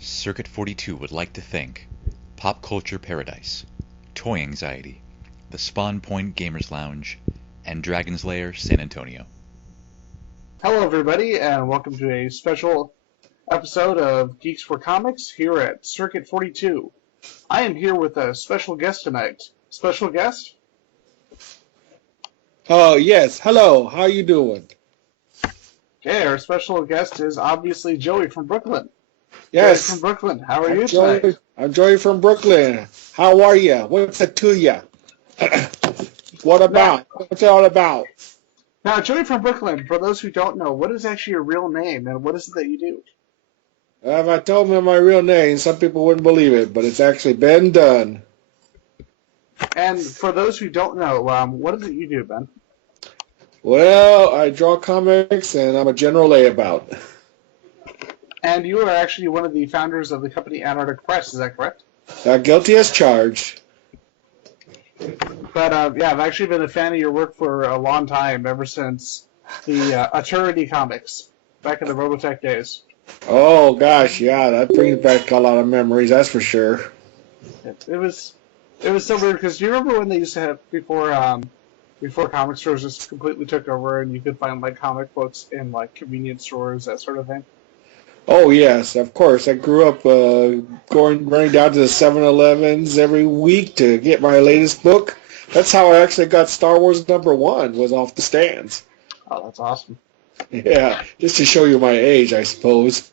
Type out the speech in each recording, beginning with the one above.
Circuit 42 would like to thank Pop Culture Paradise, Toy Anxiety, the Spawn Point Gamers Lounge, and Dragon's Lair San Antonio. Hello everybody, and welcome to a special episode of Geeks4Comics here at Circuit 42. I am here with a special guest tonight. Special guest? Oh, yes. Hello. How you doing? Okay, our special guest is obviously Joey from Brooklyn. Yes. Joey from Brooklyn. How are you tonight? I'm Joey from Brooklyn. How are you? What's it to you? What about? What's it all about? Now, Joey from Brooklyn, for those who don't know, what is actually your real name, and what is it that you do? If I told them my real name, some people wouldn't believe it, but it's actually Ben Dunn. And for those who don't know, what is it you do, Ben? Well, I draw comics, and I'm a general layabout. And you are actually one of the founders of the company Antarctic Press, is that correct? Guilty as charged. But, yeah, I've actually been a fan of your work for a long time, ever since the Eternity comics, back in the Robotech days. Oh, gosh, yeah, that brings back a lot of memories, that's for sure. It was so weird, because do you remember when they used to have, before comic stores just completely took over and you could find, like, comic books in, like, convenience stores, that sort of thing? Oh, yes, of course. I grew up running down to the 7-Elevens every week to get my latest book. That's how I actually got Star Wars #1, was off the stands. Oh, that's awesome. Yeah, just to show you my age, I suppose.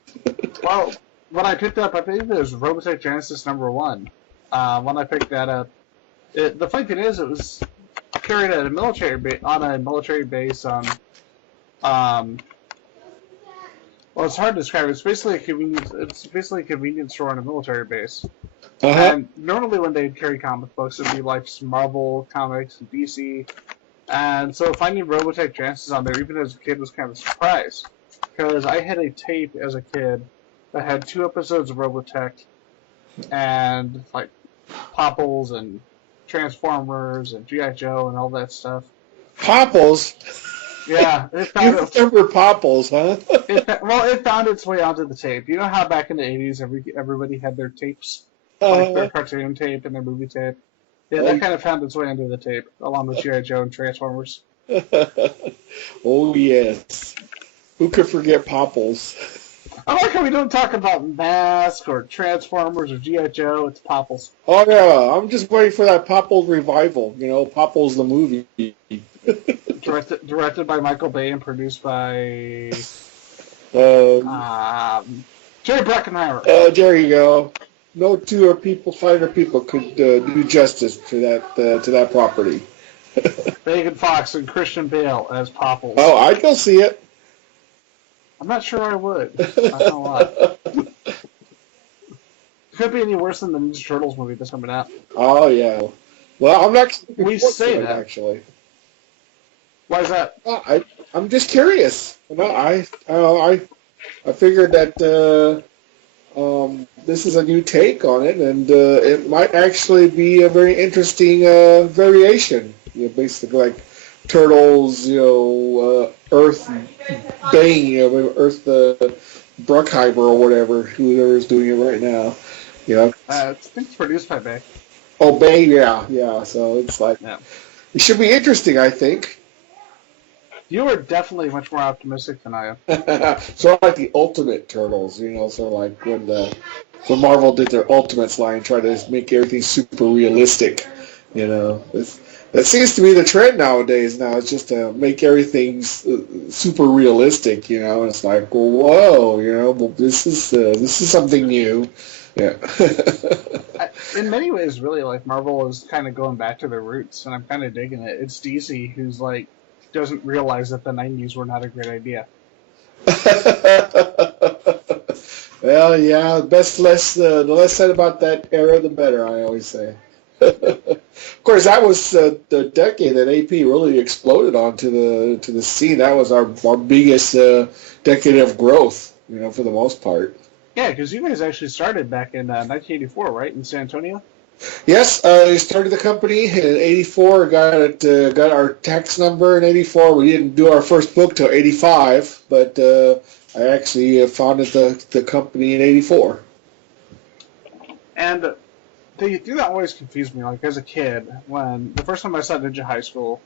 Well, when I picked up, I think it was Robotech Genesis #1. When I picked that up, the funny thing is, it was carried at a military base. Well, it's hard to describe. It's basically a convenience store on a military base. Uh-huh. And normally when they carry comic books, it'd be like some Marvel comics and DC. And so finding Robotech Genesis on there, even as a kid, was kind of a surprise. Because I had a tape as a kid that had 2 episodes of Robotech and, like, Popples and Transformers and G.I. Joe and all that stuff. Popples? Yeah. You remember Popples, huh? It found its way onto the tape. You know how back in the 80s everybody had their tapes? Like their cartoon tape and their movie tape? Yeah, that kind of found its way into the tape, along with G.I. Joe and Transformers. Oh, yes. Who could forget Popples? I like how we don't talk about Mask or Transformers or G.I. Joe. It's Popples. Oh, yeah. I'm just waiting for that Popples revival. You know, Popples the movie. Directed by Michael Bay and produced by Jerry Bruckheimer. There you go. No two finer people could do justice to that property. Megan Fox and Christian Bale as Popples. Oh, I'd go see it. I'm not sure I would. Not gonna lie. Could be any worse than the Ninja Turtles movie that's coming out. Oh yeah. Well, I'm not. We say that actually. Why is that? I'm just curious. I figured that this is a new take on it, and it might actually be a very interesting variation. You know, basically like Turtles, Earth Bane, Earth Bruckheimer or whoever is doing it right now. I think it's produced by Bay. Oh, Bay, yeah. So it's like it should be interesting, I think. You are definitely much more optimistic than I am. Sort of like the Ultimate Turtles, sort of like when Marvel did their Ultimates line, try to make everything super realistic. That seems to be the trend nowadays. Now it's just to make everything super realistic. And it's like, well, whoa, well, this is something new. Yeah. In many ways, really, like Marvel is kind of going back to their roots, and I'm kind of digging it. It's DC who's like doesn't realize that the 90s were not a great idea. Well, yeah, the less said about that era, the better, I always say. Of course, that was the decade that AP really exploded onto the scene. That was our biggest decade of growth, for the most part. Yeah, because you guys actually started back in 1984, right, in San Antonio? Yes, I started the company in '84. Got our tax number in '84. We didn't do our first book till '85, but I actually founded the company in '84. And the thing that always confused me, like as a kid, when the first time I saw Ninja High School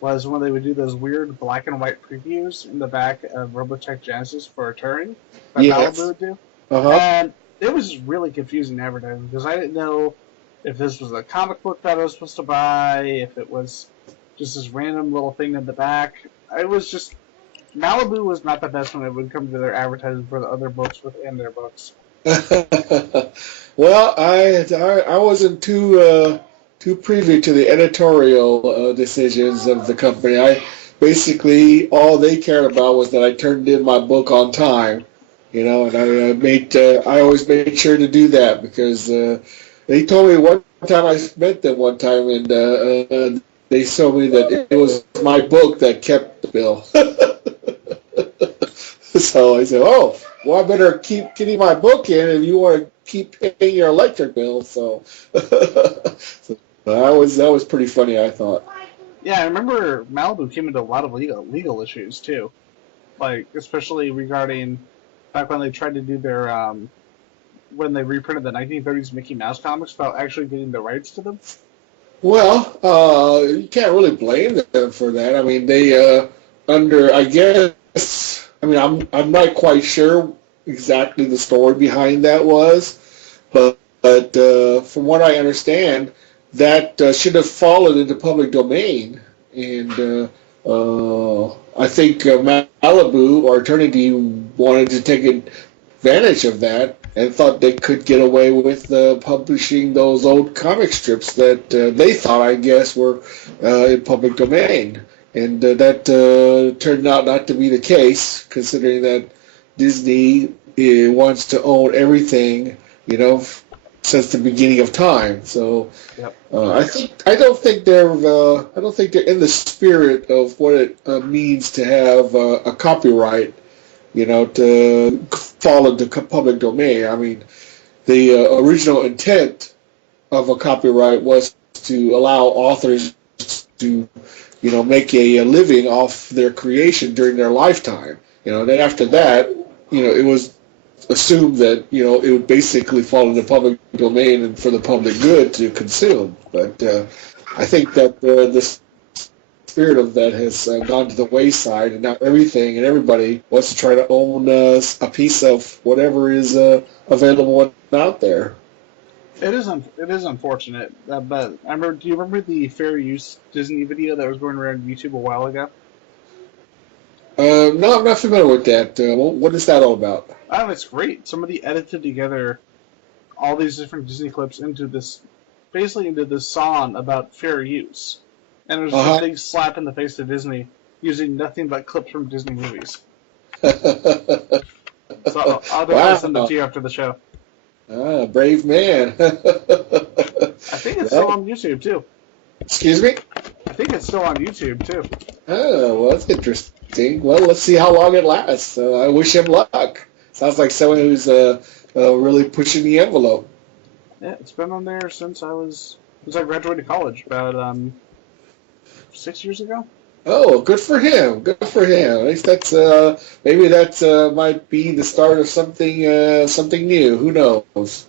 was when they would do those weird black and white previews in the back of Robotech Genesis for Turing that Malibu Yes. would do. Uh-huh. And it was really confusing advertising because I didn't know if this was a comic book that I was supposed to buy, if it was just this random little thing in the back. It was just Malibu was not the best when it would come to their advertising for the other books within their books. Well, I wasn't too privy to the editorial decisions of the company. I basically all they cared about was that I turned in my book on time, and I always made sure to do that because they told me one time I met them one time and they told me that it was my book that kept the bill. So I said, "Oh, well, I better keep getting my book in if you want to keep paying your electric bill." So, so that was pretty funny, I thought. Yeah, I remember Malibu came into a lot of legal issues too, like especially regarding back when they tried to do their when they reprinted the 1930s Mickey Mouse comics without actually getting the rights to them. Well, you can't really blame them for that. I mean, they I guess. I mean, I'm not quite sure exactly the story behind that was, but from what I understand, that should have fallen into public domain, and I think Malibu or Eternity wanted to take advantage of that and thought they could get away with publishing those old comic strips that they thought, I guess, were in public domain. And that turned out not to be the case, considering that Disney wants to own everything, since the beginning of time. So, Yep. I don't think they're in the spirit of what it means to have a copyright, to fall into public domain. I mean, the original intent of a copyright was to allow authors to make a living off their creation during their lifetime. Then after that, it was assumed that, it would basically fall into public domain and for the public good to consume. But I think that the spirit of that has gone to the wayside, and now everything and everybody wants to try to own a piece of whatever is available out there. It is unfortunate, but do you remember the fair use Disney video that was going around YouTube a while ago? No, I'm not familiar with that. What is that all about? Oh, it's great. Somebody edited together all these different Disney clips into this song about fair use, and it was just a big slap in the face to Disney using nothing but clips from Disney movies. So I'll definitely send it to you after the show. Ah, brave man. I think it's still on YouTube, too. Excuse me? I think it's still on YouTube, too. Oh, well, that's interesting. Well, let's see how long it lasts. I wish him luck. Sounds like someone who's really pushing the envelope. Yeah, it's been on there since I graduated college, about 6 years ago. Oh, good for him. Good for him. At least that's maybe that might be the start of something new. Who knows?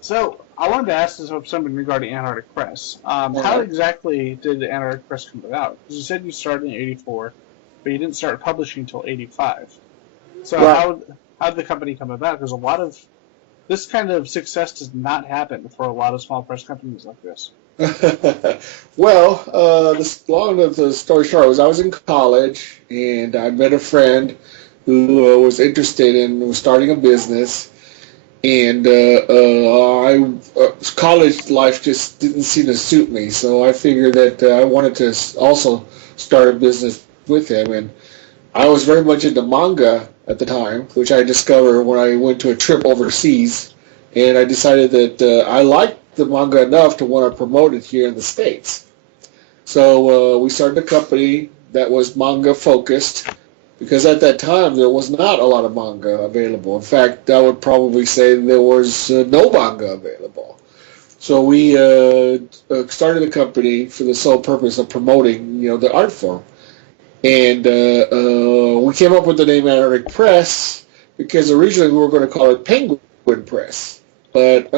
So I wanted to ask this of something regarding Antarctic Press. How exactly did Antarctic Press come about? Because you said you started in '84, but you didn't start publishing until '85. So how did the company come about? Because a lot of this kind of success does not happen for a lot of small press companies like this. Well, long of the story short was I was in college and I met a friend who was interested in starting a business, and college life just didn't seem to suit me, so I figured that I wanted to also start a business with him, and I was very much into manga at the time, which I discovered when I went to a trip overseas, and I decided that I liked the manga enough to want to promote it here in the States. So we started a company that was manga focused, because at that time there was not a lot of manga available. In fact, I would probably say there was no manga available. So we started a company for the sole purpose of promoting, the art form. And we came up with the name Antarctic Press because originally we were going to call it Penguin Press. but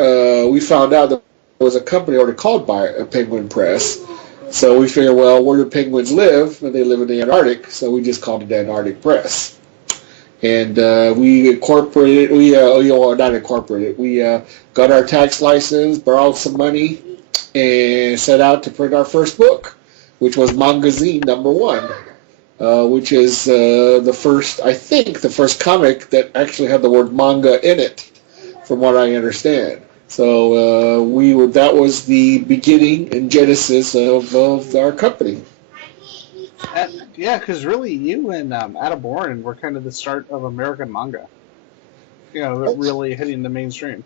we found out that there was a company already called by a Penguin Press. So we figured, well, where do penguins live? And they live in the Antarctic, so we just called it Antarctic Press. And we incorporated, not incorporated, we got our tax license, borrowed some money, and set out to print our first book, which was Mangazine #1, which is the first comic that actually had the word manga in it, from what I understand. So that was the beginning and genesis of our company. Yeah, because really, you and Ataborn were kind of the start of American manga. Really hitting the mainstream.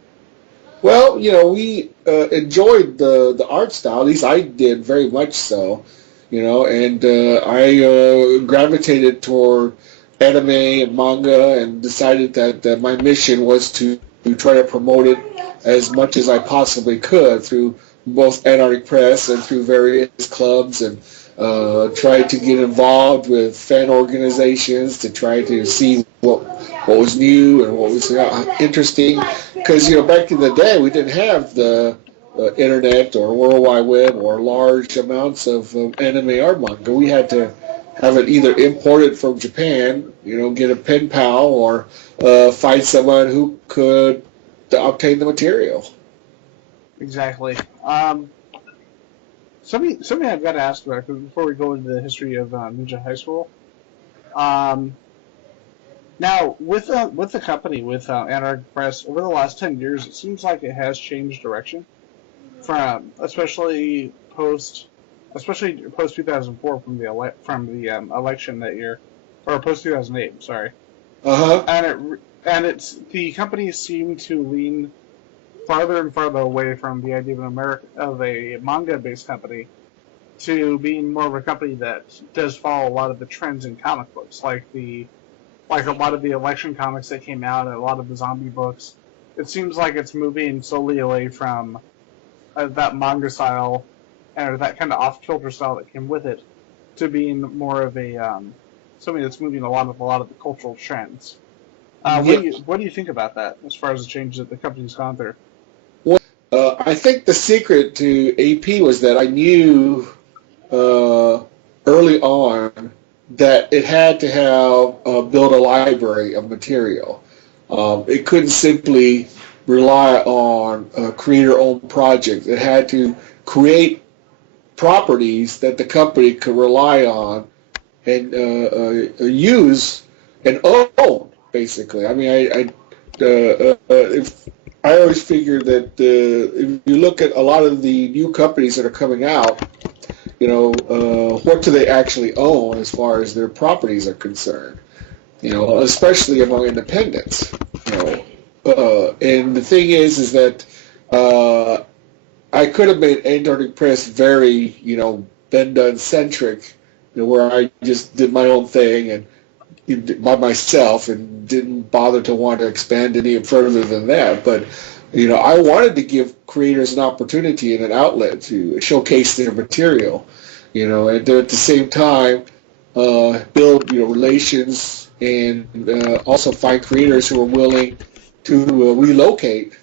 Well, we enjoyed the art style. At least I did, very much so. And I gravitated toward anime and manga, and decided that my mission was to try to promote it as much as I possibly could through both Antarctic Press and through various clubs, and try to get involved with fan organizations to try to see what was new and what was interesting. Because back in the day, we didn't have the internet or World Wide Web or large amounts of anime or manga. We had to have it either imported from Japan, get a pen pal, or find someone who could obtain the material. Exactly. Something I've got to ask about before we go into the history of Ninja High School. Now, with the company, with Antarctic Press, over the last 10 years, it seems like it has changed direction, from especially post 2004 from the election that year, or post 2008. Sorry. And it's the company seemed to lean farther and farther away from the idea of a manga-based company to being more of a company that does follow a lot of the trends in comic books, like a lot of the election comics that came out and a lot of the zombie books. It seems like it's moving slowly away from that manga style or that kind of off-kilter style that came with it to being more of a something that's moving a lot of the cultural trends. What do you think about that as far as the changes that the company's gone through? I think the secret to AP was that I knew early on that it had to have build a library of material. It couldn't simply rely on creator-owned projects. It had to create properties that the company could rely on and use and own, basically. I mean, I always figure that if you look at a lot of the new companies that are coming out, what do they actually own as far as their properties are concerned? Especially among independents. And the thing is that I could have made Antarctic Press very, Ben Dunn centric, where I just did my own thing and by myself and didn't bother to want to expand any further than that. But I wanted to give creators an opportunity and an outlet to showcase their material, and at the same time build relations and also find creators who are willing to relocate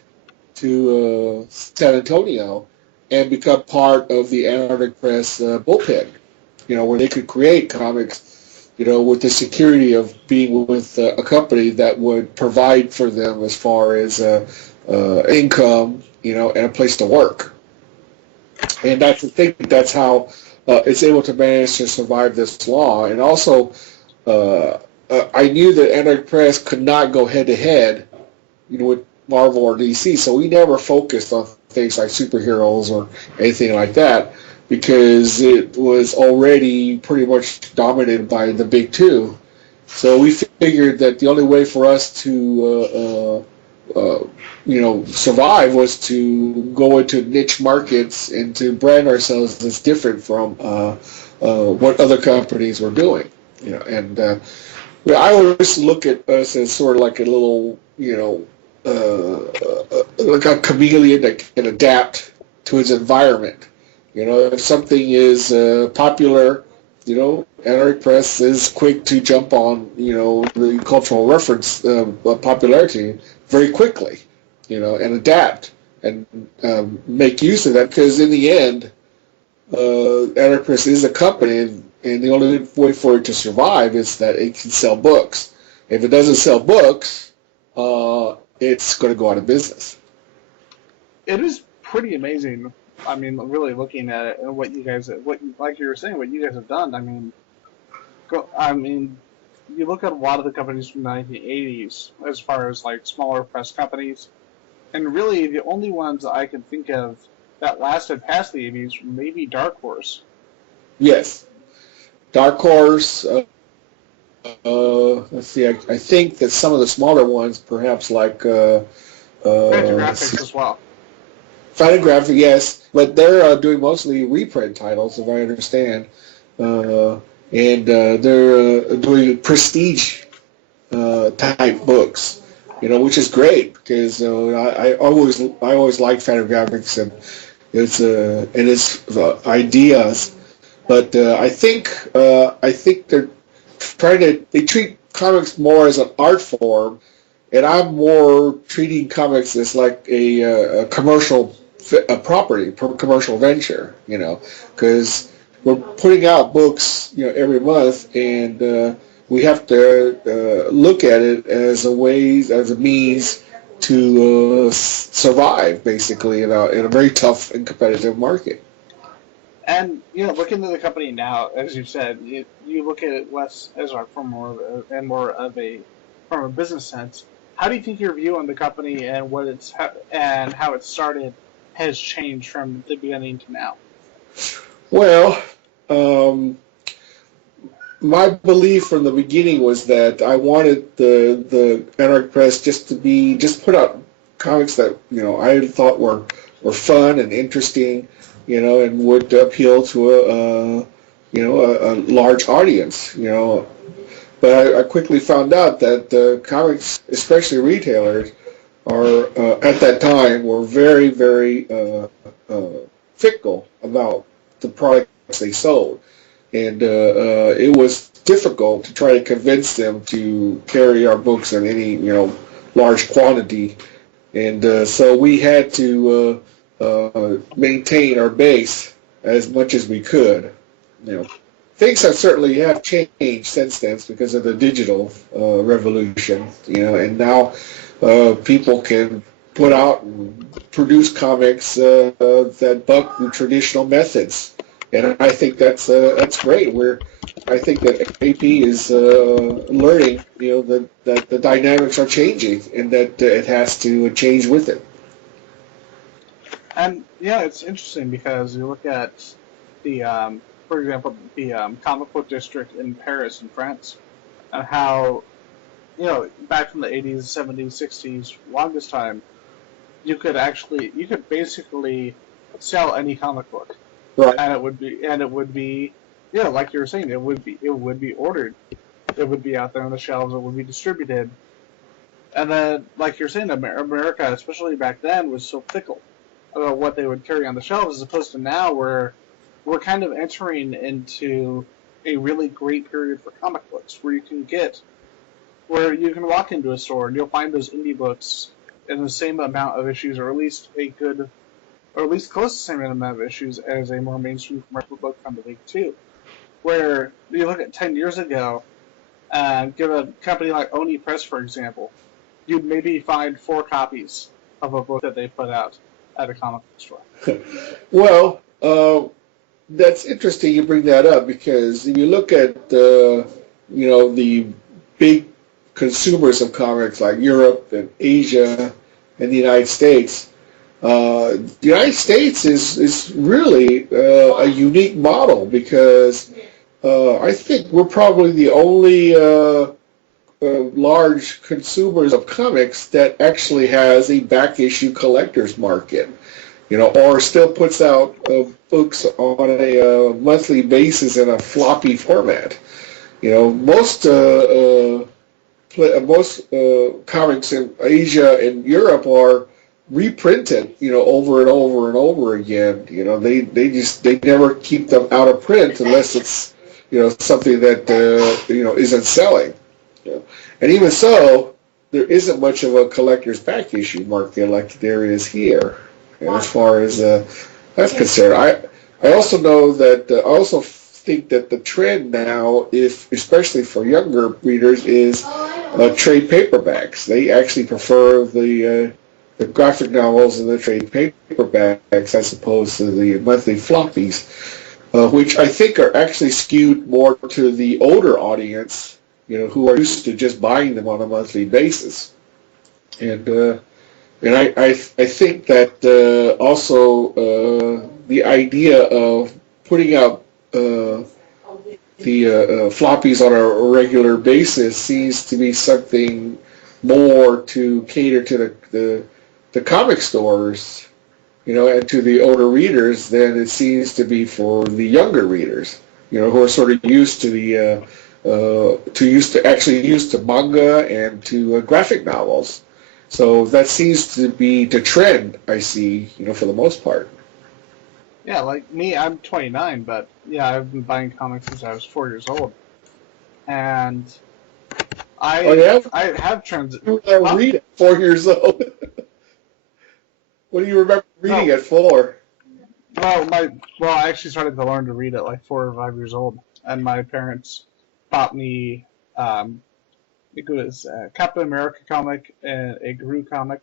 to San Antonio and become part of the Antarctic Press bullpen, where they could create comics with the security of being with a company that would provide for them as far as income, and a place to work. And that's how it's able to manage to survive this long. And also, I knew that Antarctic Press could not go head-to-head, with Marvel or DC, so we never focused on things like superheroes or anything like that, because it was already pretty much dominated by the big two. So we figured that the only way for us to survive was to go into niche markets and to brand ourselves as different from what other companies were doing. And I always look at us as sort of like a little, like a chameleon that can adapt to its environment. If something is popular, Antarctic Press is quick to jump on, the cultural reference popularity very quickly. and adapt and make use of that, because in the end, Anarchist is a company, and the only way for it to survive is that it can sell books. If it doesn't sell books, it's going to go out of business. It is pretty amazing. I mean, really looking at it and what you guys, like you were saying, what you guys have done. I mean, you look at a lot of the companies from the 1980s, as far as like smaller press companies, and really the only ones I can think of that lasted past the 80s were maybe Dark Horse. Yes, Dark Horse. Let's see. I think that some of the smaller ones, perhaps like Fantagraphics as well. Fantagraphics, yes, but they're doing mostly reprint titles, if I understand, and they're doing prestige type books, which is great, because I always liked Fantagraphics and its ideas, but I think they treat comics more as an art form, and I'm more treating comics as like a commercial property, commercial venture, because we're putting out books, every month, and we have to look at it as a means to survive, basically, in a very tough and competitive market. And looking at the company now, as you said, you look at it less as from a business sense. How do you think your view on the company and how it started has changed from the beginning to now? Well, my belief from the beginning was that I wanted the Anarch Press just put out comics that I thought were fun and interesting, and would appeal to a large audience, But I quickly found out that comics, especially retailers, are at that time were very, very fickle about the products they sold, and it was difficult to try to convince them to carry our books in any large quantity, and so we had to maintain our base as much as we could. Things certainly have changed since then because of the digital revolution, and now people can put out and produce comics that buck the traditional methods, and I think that's great. I think that AP is learning, that the dynamics are changing, and that it has to change with it. And it's interesting because you look at the, for example, the comic book district in Paris, in France, and how, back from the 80s, 70s, 60s, longest time, you could basically sell any comic book, right? And it would be, like you were saying, it would be ordered, it would be out there on the shelves, it would be distributed, and then, like you're saying, America, especially back then, was so fickle about what they would carry on the shelves, as opposed to now, where we're kind of entering into a really great period for comic books, where you can walk into a store and you'll find those indie books in the same amount of issues, or at least close to the same amount of issues as a more mainstream commercial book from the Big Two. Where you look at 10 years ago, give a company like Oni Press, for example, you'd maybe find 4 copies of a book that they put out at a comic book store. Well, that's interesting you bring that up, because if you look at the big consumers of comics like Europe and Asia and the United States, the United States is really a unique model, because I think we're probably the only large consumers of comics that actually has a back issue collector's market, or still puts out books on a monthly basis in a floppy format. Most comics in Asia and Europe are reprinted, over and over and over again. They never keep them out of print unless it's, something that isn't selling. And even so, there isn't much of a collector's back issue market like there is here. And as far as that's concerned, I also know that I also think that the trend now, if especially for younger readers, is trade paperbacks. They actually prefer the graphic novels and the trade paperbacks as opposed to the monthly floppies, which I think are actually skewed more to the older audience, who are used to just buying them on a monthly basis. And I think that also the idea of putting out the floppies on a regular basis seems to be something more to cater to the comic stores, and to the older readers than it seems to be for the younger readers, who are sort of used to used to manga and to graphic novels. So that seems to be the trend I see, for the most part. Yeah, like me, I'm 29, but yeah, I've been buying comics since I was 4 years old, and I have read at 4 years old. What do you remember reading at 4? I actually started to learn to read at like 4 or 5 years old, and my parents bought me it was a Captain America comic and a Gru comic.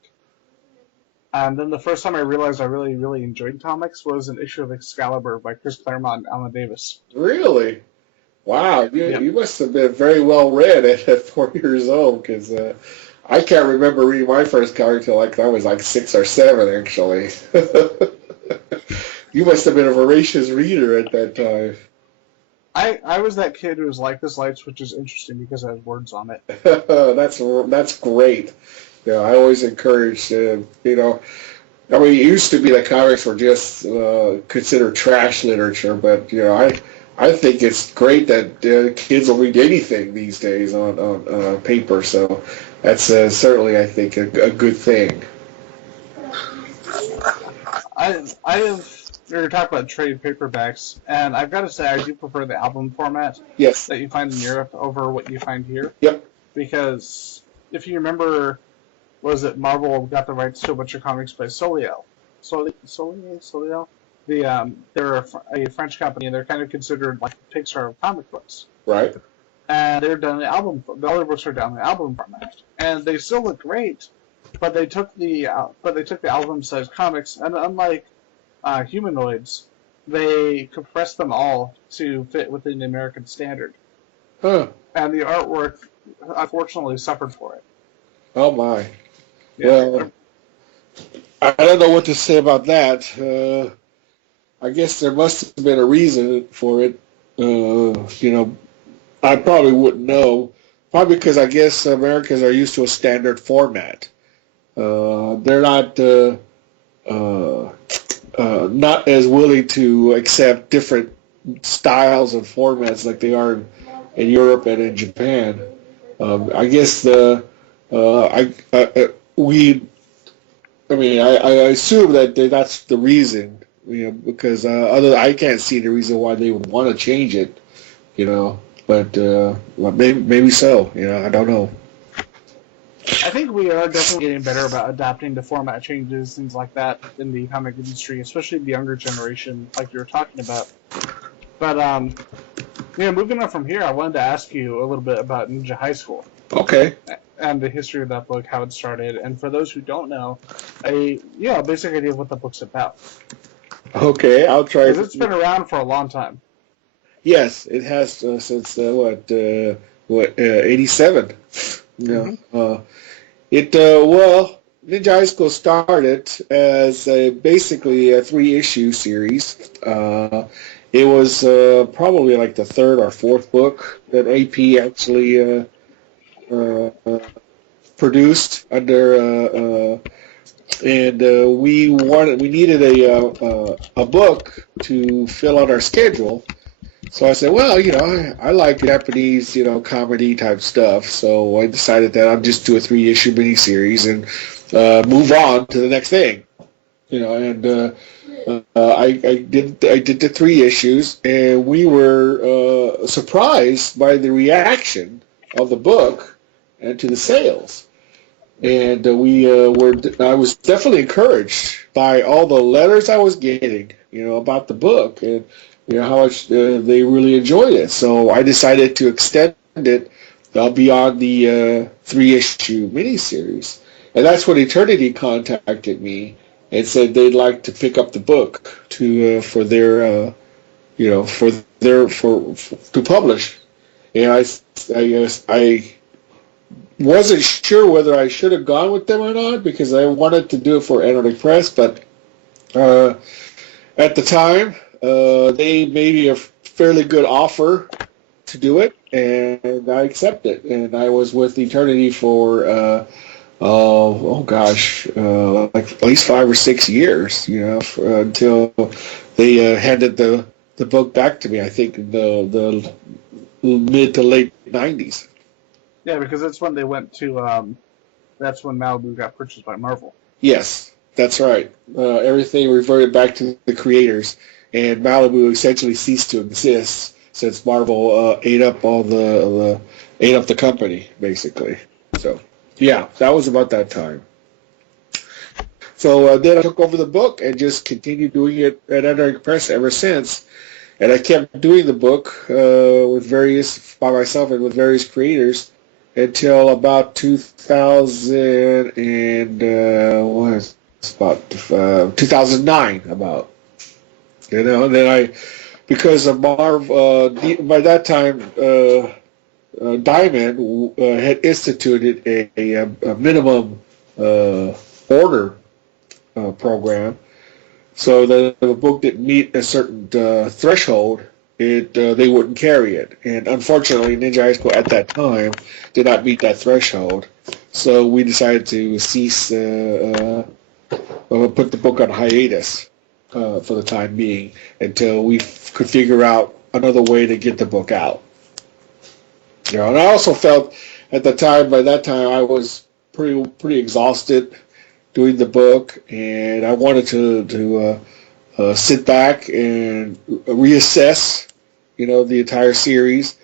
And then the first time I realized I really, really enjoyed comics was an issue of Excalibur by Chris Claremont and Alan Davis. Really? Wow, you must have been very well read at 4 years old, because I can't remember reading my first comic until I was like 6 or 7, actually. You must have been a voracious reader at that time. I was that kid who was like, this light switch is interesting because it has words on it. That's great. I always encourage, it used to be that comics were just considered trash literature, but, I think it's great that kids will read anything these days on paper, so that's certainly, I think, a good thing. We were talking about trade paperbacks, and I've got to say I do prefer the album format that you find in Europe over what you find here. Yep. Because if you remember, was it Marvel got the rights to a bunch of comics by Soleil? Soleil? They're a French company, and they're kind of considered like the Pixar of comic books. Right. And they're done in album. The other books are done in album format, and they still look great. But they took the album-sized comics, and unlike Humanoids, they compressed them all to fit within the American standard. Huh. And the artwork, unfortunately, suffered for it. Oh my. Yeah. Well, I don't know what to say about that. I guess there must have been a reason for it. I probably wouldn't know. Probably because I guess Americans are used to a standard format. They're not as willing to accept different styles and formats like they are in Europe and in Japan. I guess I assume that that's the reason, because I can't see the reason why they would want to change it, but maybe so, I don't know. I think we are definitely getting better about adapting to format changes, things like that, in the comic industry, especially the younger generation, like you were talking about. But, moving on from here, I wanted to ask you a little bit about Ninja Highschool. Okay. And the history of that book, how it started, and for those who don't know, a basic idea of what the book's about. Okay, I'll try. Because it's been around for a long time. Yes, it has since 87. Yeah. Mm-hmm. Ninja High School started as basically a 3-issue series. It was probably like the 3rd or 4th book that AP actually produced under, and we needed a book to fill out our schedule. So I said, well, I like Japanese, comedy type stuff. So I decided that I'll just do a 3-issue miniseries and move on to the next thing. And I did the 3 issues, and we were surprised by the reaction of the book and to the sales. and I was definitely encouraged by all the letters I was getting, about the book, and how much they really enjoyed it. So I decided to extend it beyond the 3-issue miniseries, and that's when Eternity contacted me and said they'd like to pick up the book for their to publish. And I wasn't sure whether I should have gone with them or not, because I wanted to do it for Antarctic Press, but at the time they made me a fairly good offer to do it, and I accepted. And I was with Eternity for like at least 5 or 6 years, until they handed the book back to me. I think in the mid to late 90s. Yeah, because that's when they went to. That's when Malibu got purchased by Marvel. Yes, that's right. Everything reverted back to the creators, and Malibu essentially ceased to exist since Marvel ate up the company, basically. So, yeah, that was about that time. So then I took over the book and just continued doing it at Antarctic Press ever since. And I kept doing the book by myself and with various creators until about 2000 and about 2009 about. And then because of Marv, by that time, Diamond had instituted a minimum order program. So that if a book didn't meet a certain threshold, they wouldn't carry it. And unfortunately, Ninja High School at that time did not meet that threshold. So we decided to put the book on hiatus for the time being until we could figure out another way to get the book out. And I also felt by that time, I was pretty exhausted doing the book, and I wanted to sit back and reassess, the entire series,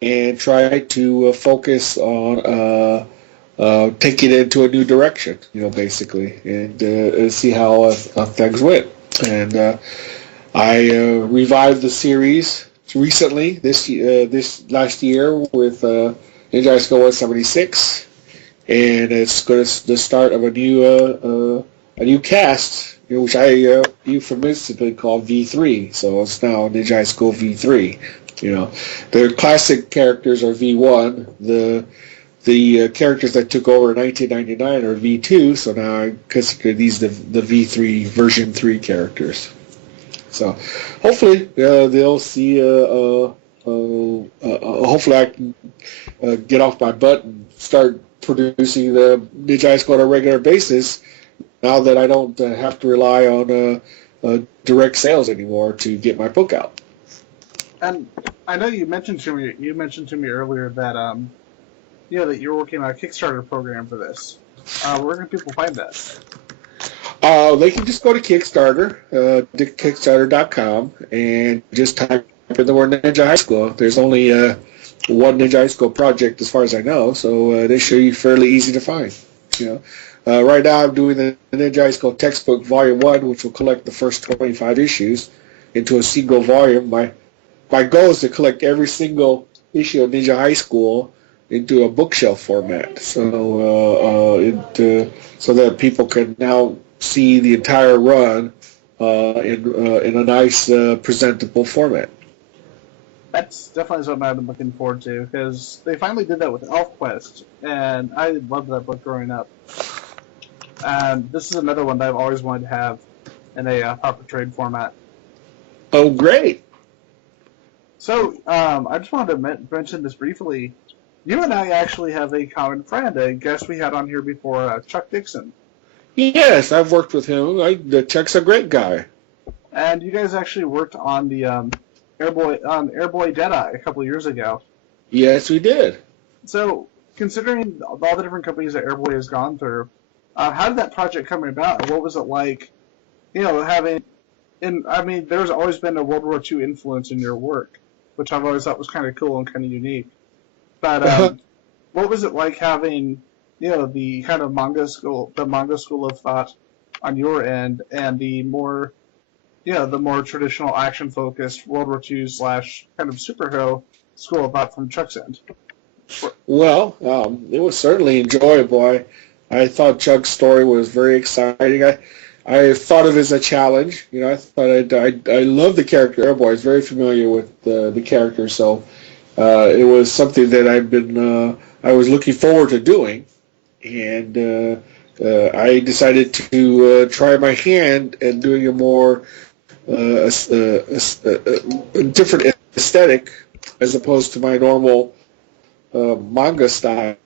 and try to focus on taking it into a new direction, basically, and see how things went. And I revived the series recently, this last year with Ninja High School 176. And it's the start of a new cast, which I euphemistically call V3. So it's now Ninja High School V3. The classic characters are V1. The characters that took over in 1999 are V2. So now I consider these the V3 version 3 characters. So hopefully they'll see. Hopefully I can get off my butt and start producing the Ninja High School on a regular basis, now that I don't have to rely on direct sales anymore to get my book out. And I know you mentioned to me earlier that that you're working on a Kickstarter program for this. Where can people find that? They can just go to Kickstarter, Kickstarter.com, and just type in the word Ninja High School. There's only one Ninja High School project, as far as I know, so they should be fairly easy to find. Right now I'm doing the Ninja High School textbook Volume 1, which will collect the first 25 issues into a single volume. My goal is to collect every single issue of Ninja High School into a bookshelf format, so that people can now see the entire run in a nice presentable format. That's definitely something I've been looking forward to, because they finally did that with ElfQuest, and I loved that book growing up. And this is another one that I've always wanted to have in a proper trade format. Oh, great! So, I just wanted to mention this briefly. You and I actually have a common friend, a guest we had on here before, Chuck Dixon. Yes, I've worked with him. Chuck's a great guy. And you guys actually worked on the AIRBOY DEADEYE a couple of years ago. Yes, we did. So, considering all the different companies that AIRBOY has gone through, how did that project come about, and what was it like, having... there's always been a World War II influence in your work, which I've always thought was kind of cool and kind of unique. But what was it like having, the kind of manga school of thought on your end, and the more traditional action focused World War II slash kind of superhero school of thought from Chuck's end. Well, it was certainly enjoyable. I thought Chuck's story was very exciting. I thought of it as a challenge. I thought I love the character AIRBOY. I was very familiar with the character, so it was something that I was looking forward to doing, and I decided to try my hand at doing a more a different aesthetic as opposed to my normal manga style,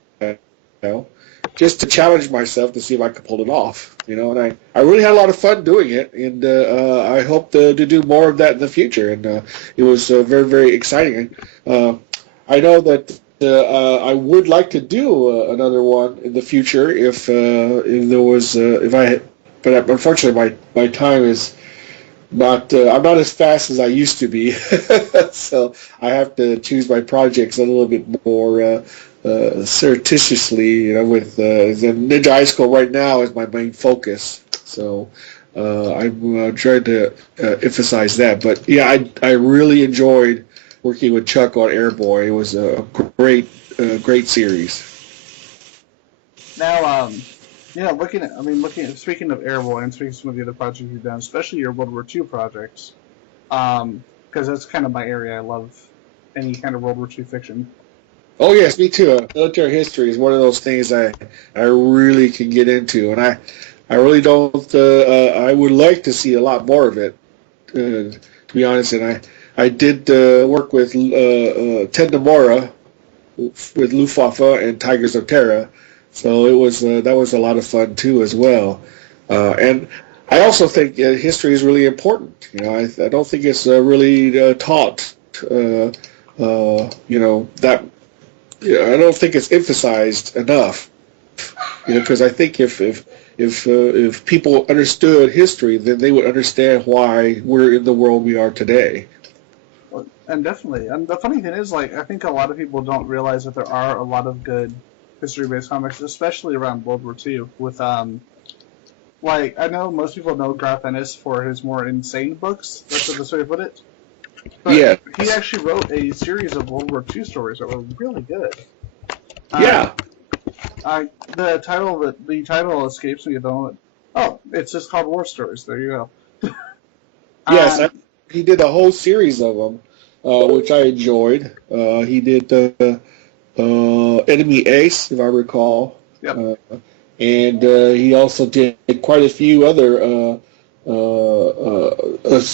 just to challenge myself to see if I could pull it off, and I really had a lot of fun doing it, and I hope to do more of that in the future, and it was very, very exciting. I know that I would like to do another one in the future if there was, but unfortunately my time is not, I'm not as fast as I used to be, so I have to choose my projects a little bit more surreptitiously, with the Ninja High School right now is my main focus, so I'm trying to emphasize that. But yeah, I really enjoyed working with Chuck on AIRBOY. It was a great series. Now, speaking of AIRBOY and speaking of some of the other projects you've done, especially your World War II projects, because that's kind of my area. I love any kind of World War II fiction. Oh yes, me too. Military history is one of those things I really can get into, and I really don't. I would like to see a lot more of it, to be honest. And I did work with Ted Nomura with Luftwaffe and Tigers of Terra, so it was that was a lot of fun too as well. And I also think history is really important. I don't think it's really taught. That. I don't think it's emphasized enough. Because I think if people understood history, then they would understand why we're in the world we are today. And definitely. And the funny thing is, I think a lot of people don't realize that there are a lot of good history-based comics, especially around World War II. With, I know most people know Garth Ennis for his more insane books. That's the best way to put it. But yeah. He actually wrote a series of World War II stories that were really good. Yeah. The title escapes me at the moment. Oh, it's just called War Stories. There you go. Yes, he did a whole series of them, which I enjoyed. He did Enemy Ace, if I recall. Yep. And he also did quite a few other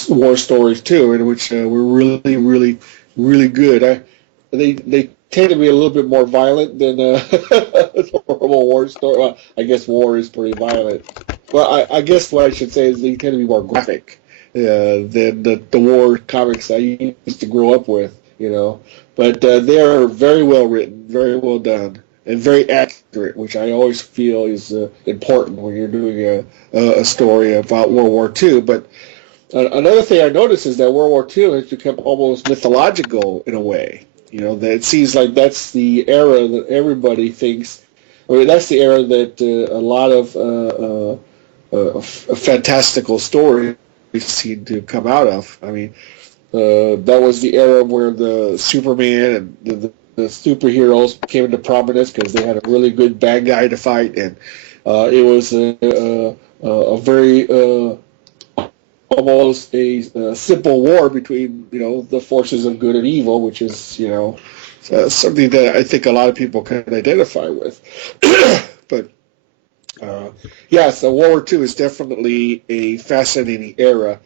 war stories too, in which were really, really, really good. They tend to be a little bit more violent than normal war story. Well, I guess war is pretty violent. Well, I guess what I should say is they tend to be more graphic than the war comics I used to grow up with. But they are very well written, very well done, and very accurate, which I always feel is important when you're doing a story about World War II. But another thing I noticed is that World War II has become almost mythological in a way. That it seems like that's the era that everybody thinks, that's the era that a lot of fantastical stories seem to come out of. I mean, that was the era where the Superman and the superheroes came into prominence because they had a really good bad guy to fight, and it was a very almost a simple war between the forces of good and evil, which is something that I think a lot of people can identify with. But so World War II is definitely a fascinating era.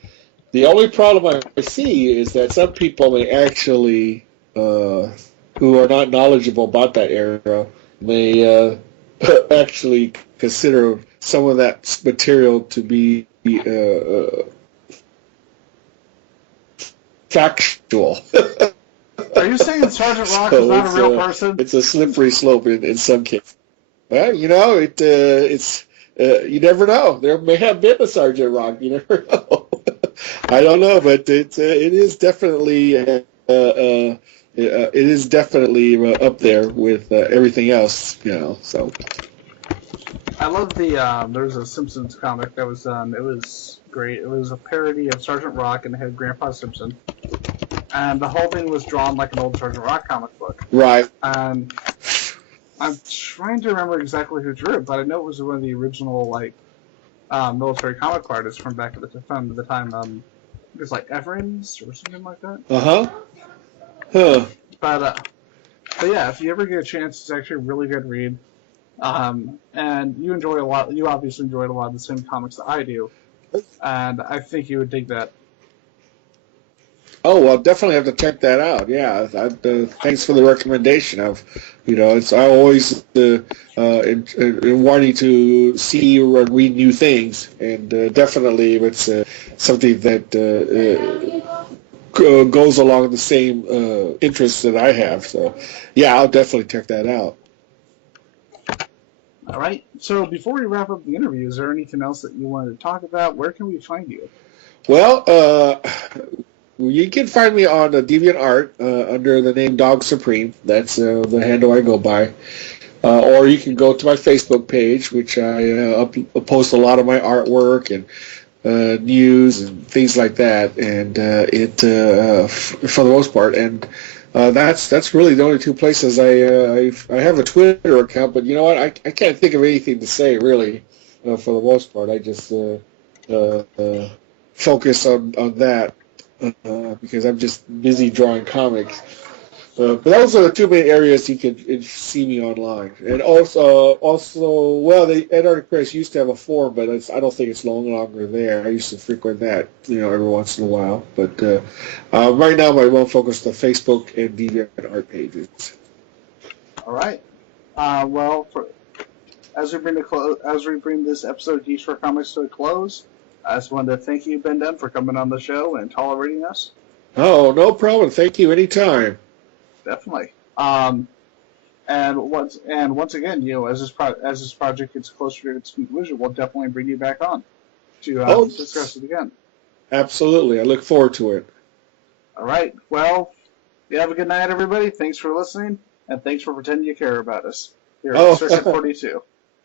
The only problem I see is that some people may actually, who are not knowledgeable about that era, may actually consider some of that material to be factual. Are you saying Sergeant Rock is not a real person? It's a slippery slope in some cases. Well, it's you never know. There may have been a Sergeant Rock. You never know. I don't know, but it is definitely up there with everything else. So I love the there was a Simpsons comic that was done. It was great. It was a parody of Sergeant Rock and it had Grandpa Simpson, and the whole thing was drawn like an old Sergeant Rock comic book. Right. And I'm trying to remember exactly who drew it, but I know it was one of the original like military comic artists from back at the time. It was like Evans or something like that. Huh. But yeah, if you ever get a chance, it's actually a really good read. And you enjoy a lot. You obviously enjoyed a lot of the same comics that I do, and I think you would dig that. Oh, well, definitely have to check that out. Yeah, thanks for the recommendation. I always wanting to see or read new things, and definitely if it's something that goes along the same interests that I have. So, yeah, I'll definitely check that out. All right. So before we wrap up the interview, is there anything else that you wanted to talk about? Where can we find you? Well, you can find me on DeviantArt under the name Dog Supreme. That's the handle I go by. Or you can go to my Facebook page, which I post a lot of my artwork and news and things like that. And for the most part, and that's really the only two places I have a Twitter account. But you know what? I can't think of anything to say really. For the most part, I just focus on that. Because I'm just busy drawing comics. But those are the two main areas you can see me online. And also, well, the Antarctic Press used to have a forum, but I don't think it's no longer there. I used to frequent that, every once in a while. But right now, my main focus is the Facebook and DeviantArt pages. All right. As we bring this episode of Geeks4Comics to a close, I just wanted to thank you, Ben Dunn, for coming on the show and tolerating us. Oh, no problem. Thank you. Anytime. Definitely. And once again, as this project gets closer to its conclusion, we'll definitely bring you back on to discuss it again. Absolutely. I look forward to it. All right. Well, you have a good night, everybody. Thanks for listening, and thanks for pretending you care about us here at Circuit 42.